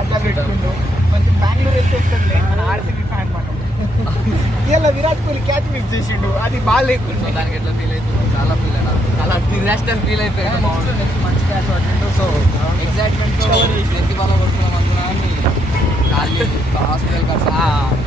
అట్లా పెట్టుకుంటూ కొంచెం బెంగళూరు వెళ్తే వస్తుంది మన ఆర్సీబీ ఫ్యాన్ మనం ఇలా విరాట్ కోహ్లీ క్యాచ్ మిస్ చేసిండు, అది బాగా లేకుండా దానికి ఎట్లా ఫీల్ అవుతుంది? చాలా ఫీల్ అయినా చాలా డిజాస్టర్ ఫీల్ అయిపోయాడు. మంచి క్యాచ్ పట్టిండు. సో ఎగ్జైట్మెంట్తో వ్యక్తి బాగా కొడుతున్నాం అనుకున్నాను. హాస్పిటల్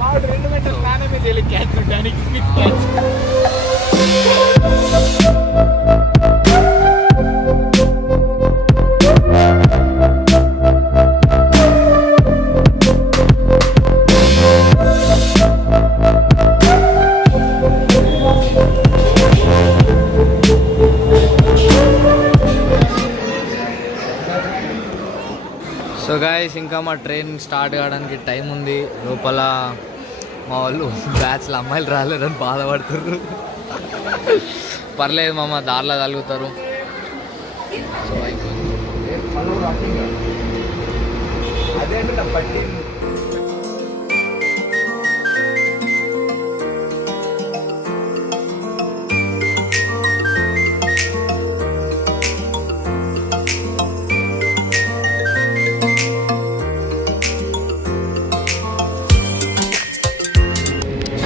మావాడు 2 గంటలు స్నానమే చేయలేదు క్యాచ్ చూడడానికి, మిస్ క్యాచ్. సో గాయస్, ఇంకా మా ట్రైన్ స్టార్ట్ కావడానికి టైం ఉంది. లోపల మా వాళ్ళు బ్యాచ్లో అమ్మాయిలు రాలేదని బాధపడుతున్నారు. పర్లేదు మామ, దారిలో తగులుతారు. సో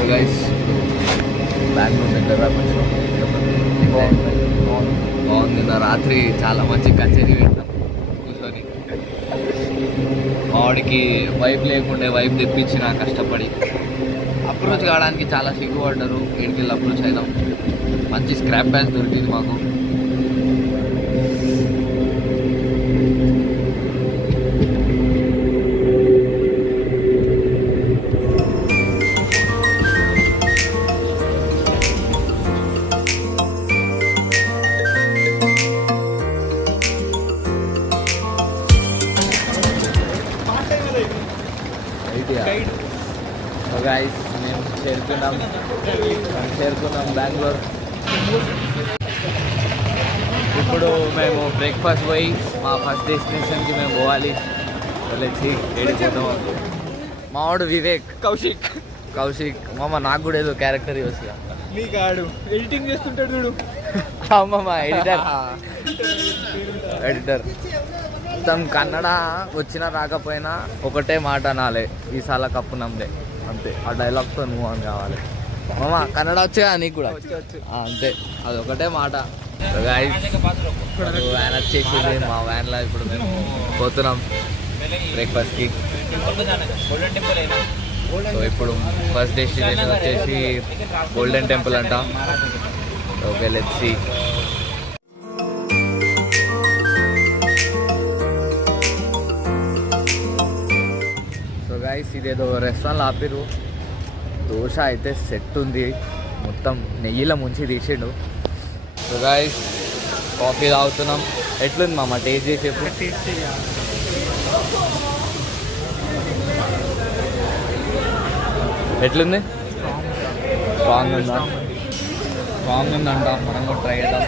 గైస్, బెంగళూరు సెంటర్ బాగుంది. నా రాత్రి చాలా మంచి కచేరీ వింటాం కూర్చొని. వాడికి వైప్ లేకుండే వైప్ తెప్పించిన కష్టపడి అప్రోచ్ కావడానికి చాలా సిగ్గుపడ్డారు. ఏడికి అప్రోచ్ అయినాం. మంచి స్క్రాప్ బ్యాచ్ దొరికింది మాకు. గైస్, మేము చేరుకున్నాం బెంగళూరు. ఇప్పుడు మేము బ్రేక్ఫాస్ట్ పోయి మా ఫస్ట్ డెస్టినేషన్కి మేము పోవాలి. వెళ్ళి ఏడిపోతాం. మావాడు వివేక్, కౌశిక్ మామ. నాకు కూడా ఏదో క్యారెక్టర్ చూసిగా నీకు ఆడు ఎడిటింగ్ చేస్తుంటాడు చూడు. అమ్మమ్మ ఎడిటర్ మొత్తం కన్నడ వచ్చినా రాకపోయినా ఒకటే మాట అనాలి, ఈసాల కప్పు నమ్మలే అంతే. ఆ డైలాగ్తో నువ్వు అని కావాలి. మామ కన్నడ వచ్చా నీకు కూడా? అంతే, అది ఒకటే మాట. వ్యాన్ వచ్చేసింది. మా వ్యాన్లో ఇప్పుడు మేము పోతున్నాం బ్రేక్ఫాస్ట్కి. సో ఇప్పుడు ఫస్ట్ డెస్టినేషన్ వచ్చేసి గోల్డెన్ టెంపుల్ అంట. Okay, let's see. So guys, ఇదేదో రెస్టారెంట్లో ఆపిరు. దోశ అయితే సెట్ ఉంది, మొత్తం నెయ్యిలో ముంచి తీసిండు. సో గైస్, కాఫీ తాగుతున్నాం. ఎట్లుంది మామ టేస్ట్ చేసేప్పుడు? ఎట్లుంది? స్ట్రాంగ్ ఉందా? స్ట్రాంగ్ ఉందంట. మనం కూడా ట్రై చేద్దాం.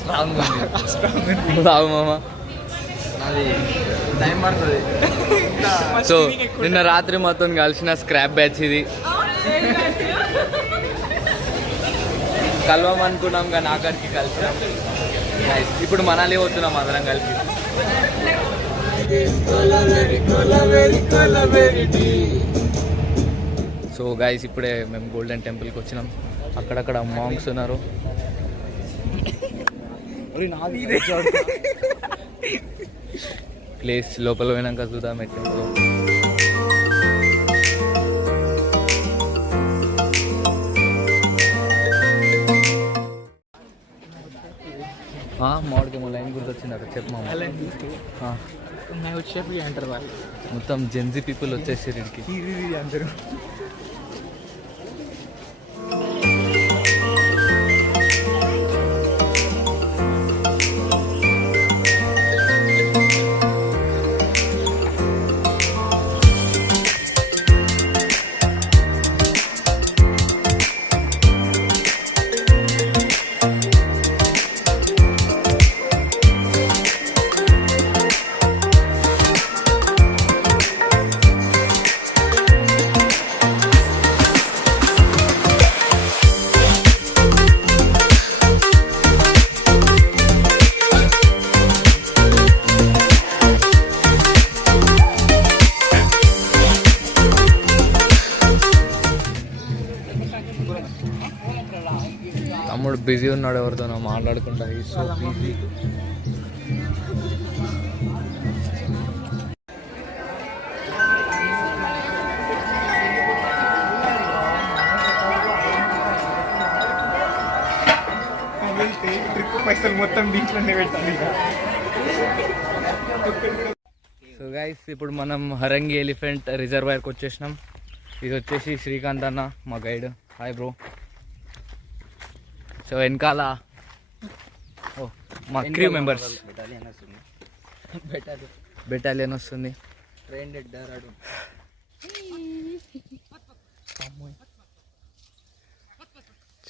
స్ట్రాంగ్ ఉంది. తాగు మామ, అది టైం పడుతుంది. సో నిన్న రాత్రి మొత్తం కలిసిన స్క్రాప్ బ్యాచ్ ఇది. కలవం అనుకున్నాం కానీ ఆఖరికి కలిసినాం. ఇప్పుడు మనాలి పోతున్నాం అందరం కలిసి. సో గైస్, ఇప్పుడే మేము గోల్డెన్ టెంపుల్కి వచ్చినాం. అక్కడక్కడ మాంగ్స్ ఉన్నారు. ప్లేస్ లోపల పోయినాక చూద్దాం ఎట్లుంటుందో. మామిడికి మా లైన్ గుర్తొచ్చింది అక్కడ చెప్పు మా వచ్చేప్పుడు అంటారు వాళ్ళు. మొత్తం జెన్జీ పీపుల్ వచ్చేసారు ఇక్కడికి అందరూ. బిజీ ఉన్నాడు, ఎవరితోనో మాట్లాడుకుంటా. So busy. ట్రిప్ పైసలు మొత్తం దీంట్లోనే పెట్టాలి. సో గైస్, ఇప్పుడు మనం హరంగి ఎలిఫెంట్ రిజర్వాయర్కి వచ్చేసినాం. ఇది వచ్చేసి శ్రీకాంత్ అన్న మా గైడ్. Hi bro. సో వెనకాల మా క్రూ మెంబర్స్ బెటాలియన్ వస్తుంది.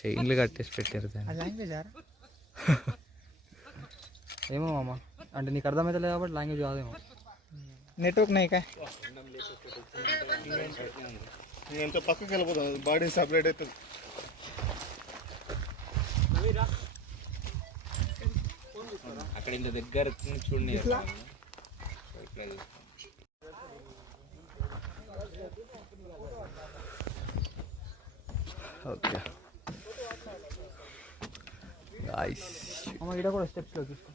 చైన్లు కట్టేసి పెట్టారు దాన్ని. ఏమో మామ, అంటే నీకు అర్థమవుతలేదు కాబట్టి లాంగ్వేజ్ కాదేమో. నెట్వర్క్ నై కా నేను పక్కకి వెళ్ళిపోతాను, బాడీ సపరేట్ అవుతుంది. అక్కడ ఇంత దగ్గర చూడండి. ఓకే ఇక్కడ కూడా స్టెప్స్ లో చూసుకో.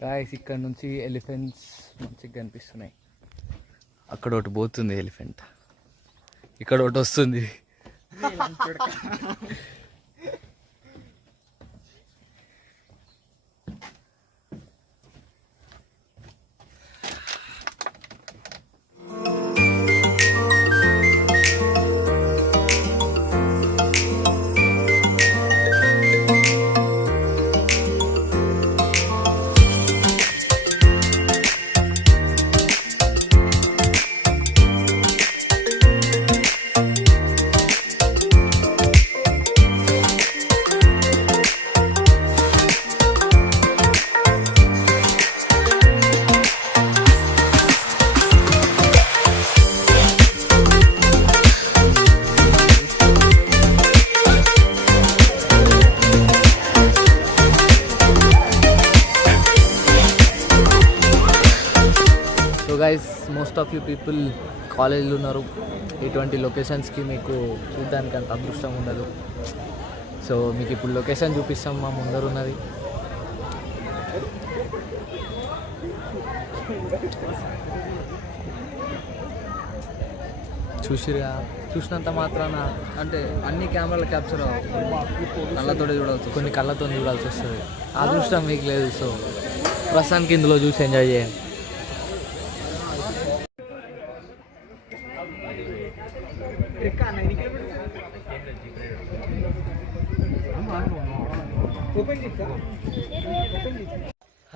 గాయస్, ఇక్కడ నుంచి ఎలిఫెంట్స్ మంచిగా కనిపిస్తున్నాయి. అక్కడ ఒకటి పోతుంది ఎలిఫెంట్, ఇక్కడ ఒకటి వస్తుంది. Guys, most of you people కాలేజీలో ఉన్నారు. ఇటువంటి లొకేషన్స్కి మీకు చూడడానికి అంత అదృష్టం ఉండదు. సో మీకు ఇప్పుడు లొకేషన్ చూపిస్తాం. మా ముందర ఉన్నది చూసిరా. చూసినంత మాత్రాన అంటే అన్ని కెమెరాలు క్యాప్చర్ కళ్ళతో చూడాల్సి, కొన్ని కళ్ళతో చూడాల్సి వస్తుంది. అదృష్టం మీకు లేదు. సో ప్రస్తుతానికి ఇందులో చూసి ఎంజాయ్ చేయండి.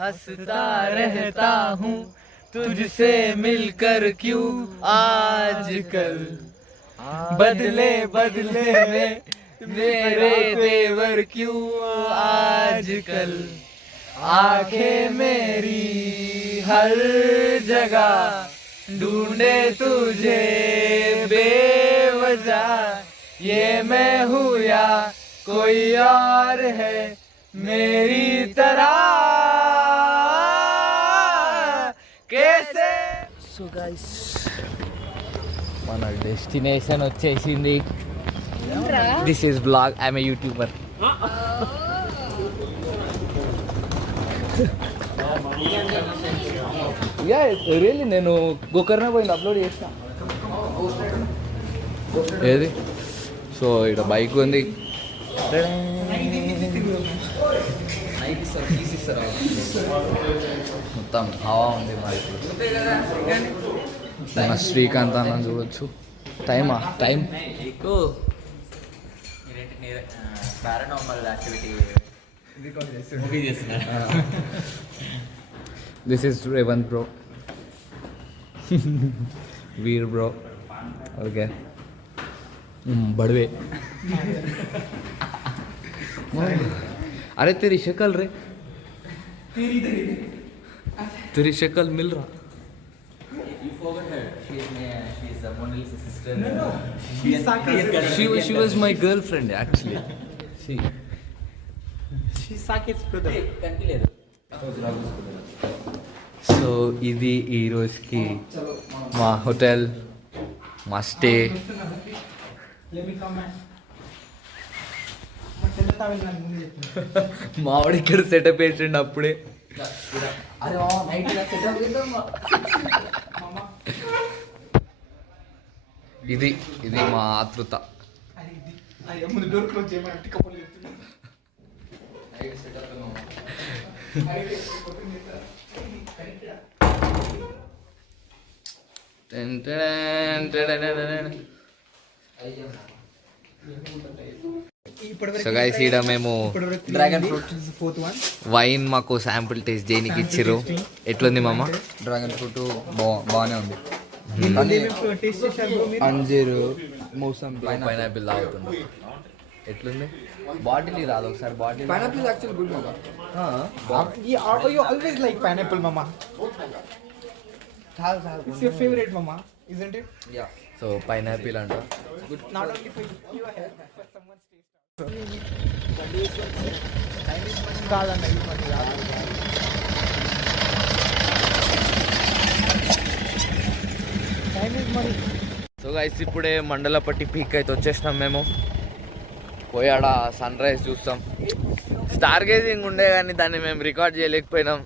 हंसता रहता हूँ तुझसे मिलकर क्यों आजकल, बदले बदले में मेरे तेवर क्यों आजकल, आंखें मेरी हर जगह ढूंढे तुझे बेवजह, ये मैं हूँ या कोई और है मेरी तरह कैसे. సో గైస్, మన డెస్టినేషన్ వచ్చేసింది. This is blog. I'm a YouTuber. Yeah really, నేను గోకర్ణ పోయింది అప్లోడ్ చేసిన. ఏది? సో ఇక్కడ బైక్ ఉంది. మొత్తం హవా ఉంది. మరి మన శ్రీకాంత్ అన్న చూడొచ్చు. టైమా time paranormal activity this is Revanth bro, Veer bro. Okay, బड़वे. अरे तेरी शक्ल रे, तेरी शक्ल मिल रहा. You forgot her. She is the Mona Lisa sister. She was my girlfriend actually. She's Sakit's brother. కనిపించలేదు. సో ఇది ఈ రోజుకి మా హోటల్, మా స్టే. మావాడు ఇక్కడ సెటప్ వేసిండు అప్పుడే. ఇది ఇది మా ఆతృత. సో గైస్ ఈడ మేము dragon fruit fourth one. Wine మాకు శాంపుల్ టేస్ట్ చేయడానికి ఇచ్చిర్రు. ఎట్లుంది మామ? డ్రాగన్ ఫ్రూట్ బాగానే ఉంది. టేస్ట్ చేశారు bro మీరు? అంజీరు, మౌసం, పైనాపిల్ తాగుతుంది. ఎట్లుంది? బాటిల్ రాదు ఒకసారి. బాటిల్ పైనాపిల్ యాక్చువల్ గుడ్ మామ. You always like pineapple, mama. It's your favorite, mama, isn't it? Yeah. So pineapple అంట. Not only for your health, for someone's taste. కాదన్న ఇది మనకి రాదు. Time is money. So guys ఇప్పుడే Mandalapatti peak అయితే వచ్చేసినాం మేము. పోయాడ సన్ రైజ్ చూస్తాం. స్టార్ గేజింగ్ ఉండే కానీ దాన్ని మేము రికార్డ్ చేయలేకపోయినాం.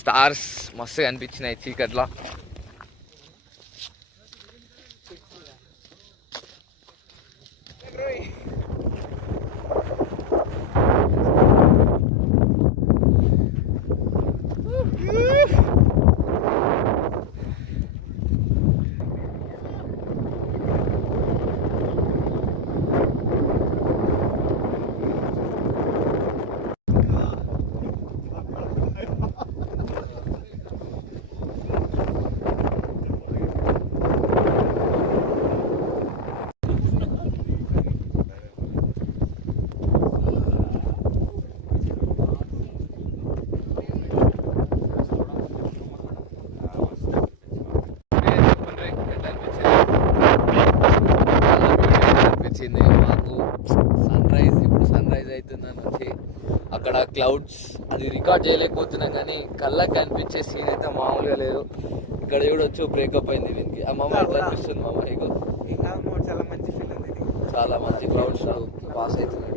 స్టార్స్ మస్తు కనిపించినాయి చీకట్లా. అనిపించింది మాకు సన్ రైజ్. ఇప్పుడు సన్ రైజ్ అవుతుందని వచ్చి అక్కడ క్లౌడ్స్ అది రికార్డ్ చేయలేకపోతున్నాం కానీ కళ్ళకి కనిపించే సీన్ అయితే మామూలుగా లేదు. ఇక్కడ చూడొచ్చు బ్రేకప్ అయింది దీనికి. ఆ మామ ఎట్లా అనిపిస్తుంది మామ నీకు? చాలా మంచి ఫీల్ ఉంది ఇది. చాలా మంచి క్లౌడ్స్ పాస్ అవుతున్నాయి.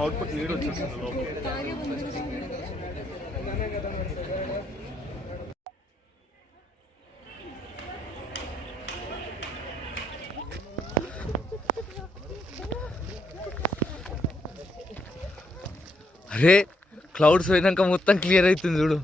అవుట్పుట్ నీడ్ వచ్చేస్తుంది లోపల. అరే క్లౌడ్స్ పోయినాక మొత్తం క్లియర్ అవుతుంది చూడు.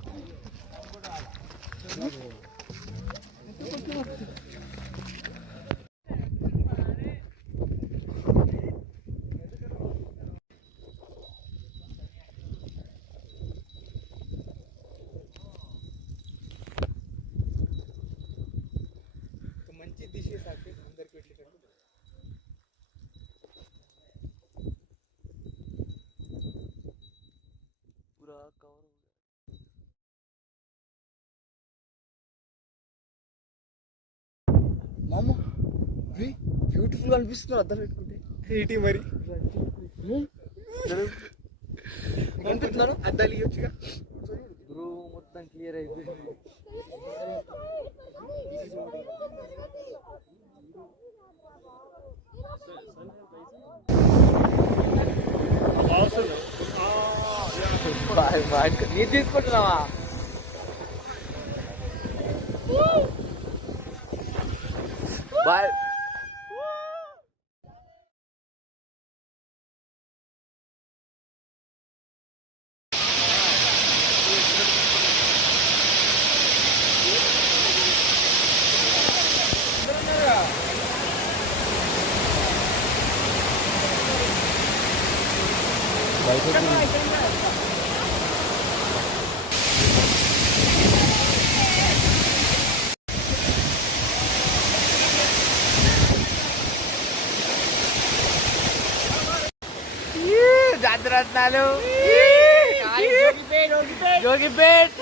మంచి డిషెస్ అంటే అందరికి పెట్టేటప్పుడు. మామ బ్యూటిఫుల్ గా అనిపిస్తుంది అద్దం పెట్టుకుంటే. ఏంటి మరి అనిపిస్తున్నాను. అద్దాలు ఇవ్వచ్చుగా. బ్రో మొత్తం క్లియర్ అయిపోయింది. నీ తీసుకుంటున్నావా? బాయ్. హలో జోగిపేట్